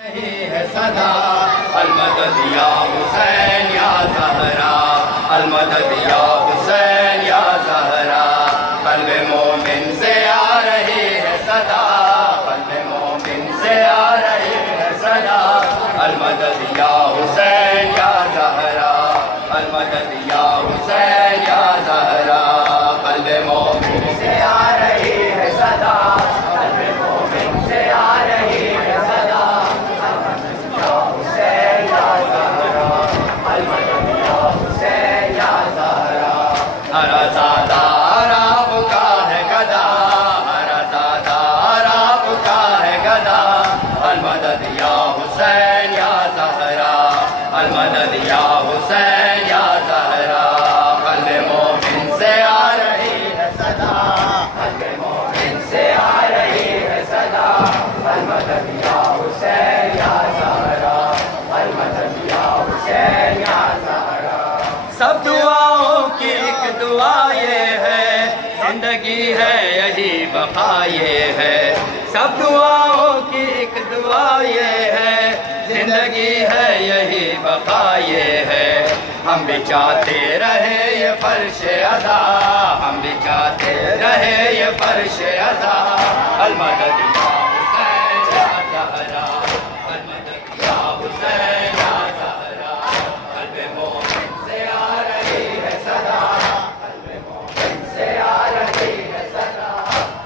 ہے صدا المدد یا حسین یا زہرا المدد یا حسین یا زہرا قلب مومن سے آ رہی ہے صدا قلب مومن سے آ رہی ہے صدا المدد یا حسین یا زہرا المدد یا حسین یا زہرا قلب مومن سے آ رہی ہے صدا قلب مومن سے آ رہی ہے صدا ہرزادہ عرب کا ہے گدا ہرزادہ عرب کا ہے گدا المدد یا حسین یا زہرا المدد یا حسین یا زہرا قلب مومن سے آ رہی ہے صدا قلب مومن سے آ رہی ہے صدا المدد یا حسین یا زہرا المدد یا حسین یا زہرا سب دعاؤں کی ایک دعا یہ ہے زندگی ہے یہی بقا یہ ہے سب دعاؤں کی ایک دعا یہ ہے زندگی ہے یہی بقا یہ ہے ہم بھی چاہتے رہے یہ فرش ادا ہم بھی چاہتے رہے یہ فرش ادا المدد یا حسین یا زہرا المدد یا حسین یا زہرا قلب مومن سے آ رہی ہے صدا قلب مومن سے آ رہی ہے صدا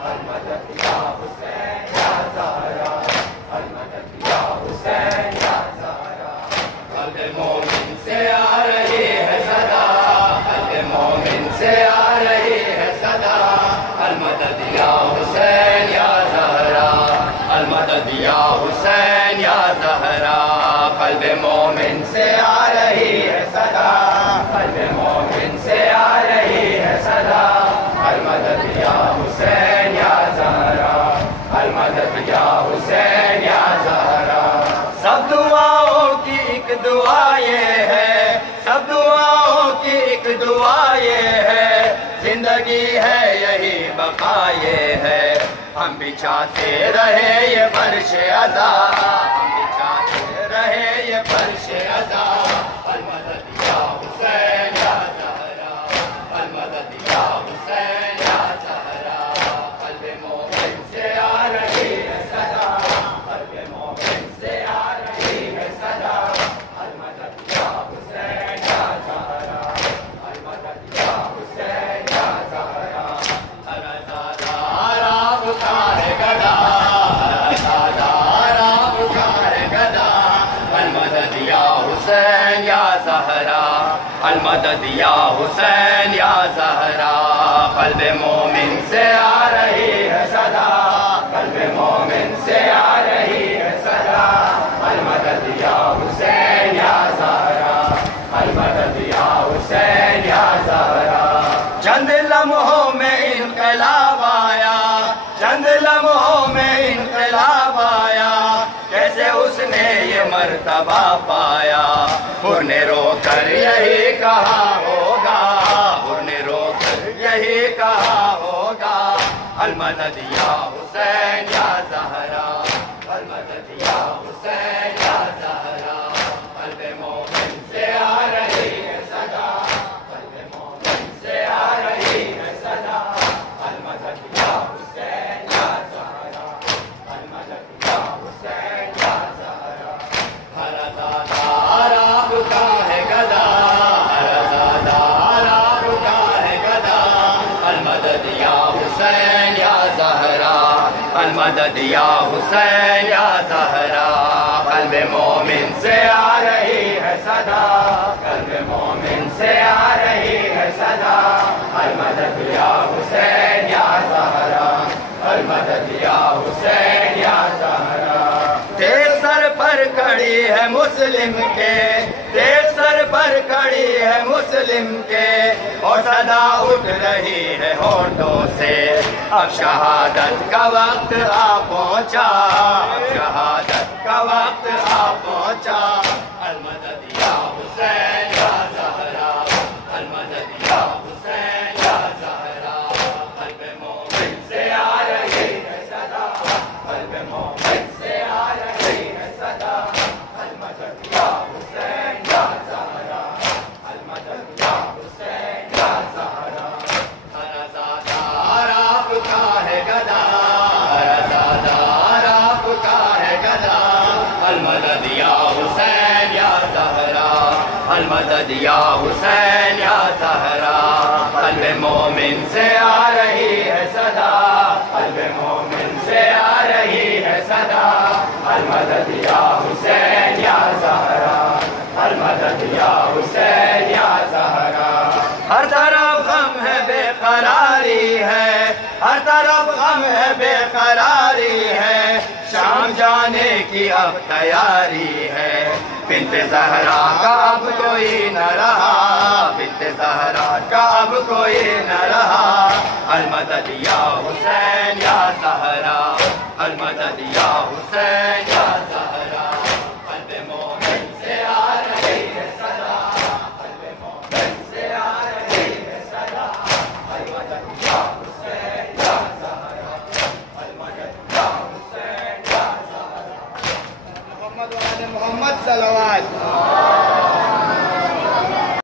المدد یا حسین یا زہرا المدد یا حسین یا زہرا قلب مومن سے آ رہی ہے صدا قلب مومن سے آ رہی ہے صدا المدد یا حسین یا زہرا المدد یا حسین یا زہرا قلب مومن سے آ رہی ہے صدا قلب مومن سے آ رہی ہے صدا المدد یا حسین یا زہرا المدد یا حسین یا زہرا سب دعاؤں کی ایک دعا یہ ہے سب دعاؤں کی ایک دعا یہ ہے زندگی ہے یہی بقا یہ ہے ہم بھی چاہتے رہے یہ فرش ادا ہم بھی چاہتے رہے یہ فرش ادا المدد یا حسین یا زہرا المدد یا حسین یا زہرا قلب مومن سے آ رہی ہے صدا قلب مومن سے آ رہی ہے صدا المدد یا حسین یا زہرا المدد یا حسین یا زہرا ہرزادہ عرب کا ہے گدا ہرزادہ عرب کا ہے گدا المدد یا حسین یا زہرا المدد یا حسین یا زہرا قلب مومن سے آ رہی ہے صدا قلب مومن سے آ رہی ہے صدا المدد یا حسین یا زہرا المدد یا حسین یا زہرا چند لمحوں میں انقلاب آیا چند لمحوں میں انقلاب آیا کیسے اس نے یہ مرتبہ پایا حر نے رو کر یہی کہا ہوگا حر نے رو کر یہی کہا ہوگا المدد یا حسین یا زہرا المدد یا حسین یا زہرا قلب مومن سے آ رہی ہے صدا قلب مومن سے آ رہی ہے صدا المدد یا حسین یا زہرا المدد یا حسین یا زہرا ہرزادہ عرب کا ہے گدا ہرزادہ عرب کا ہے گدا المدد یا حسین یا زہرا المدد یا حسین یا زہرا قلب مومن سے آ رہی ہے صدا قلب مومن سے آ رہی ہے صدا المدد یا حسین یا زہرا المدد یا حسین یا زہرا تیرے سر پر کھڑی ہے مسلم کے تیرے سر پر کھڑی ہے مسلم کے اور صدا اٹھ رہی ہے ہونٹوں سے اب شہادت کا وقت آ پہنچا اب شہادت کا وقت آ پہنچا المدد یا حسین یا زہرا المدد یا حسین یا زہرا قلب مومن سے آ رہی ہے صدا قلب مومن سے آ رہی ہے صدا المدد یا حسین یا زہرا قلب مومن سے آ رہی ہے صدا قلب مومن سے آ رہی ہے صدا المدد یا حسین یا زہرا المدد یا حسین یا زہرا ہر طرف غم ہے بے قراری ہے ہر طرف غم ہے بے قراری ہے شام جانے کی اب تیاری ہے بنت زہرا کا اب کوئی نہ رہا بنت زہرا کا اب کوئی نہ رہا المدد یا حسین یا زہرا المدد یا حسین یا زہرا قلب مومن سے آ رہی ہے صدا قلب مومن سے آ رہی ہے صدا المدد یا حسین یا زہرا المدد یا حسین یا زہرا محمد وعلى محمد صلوات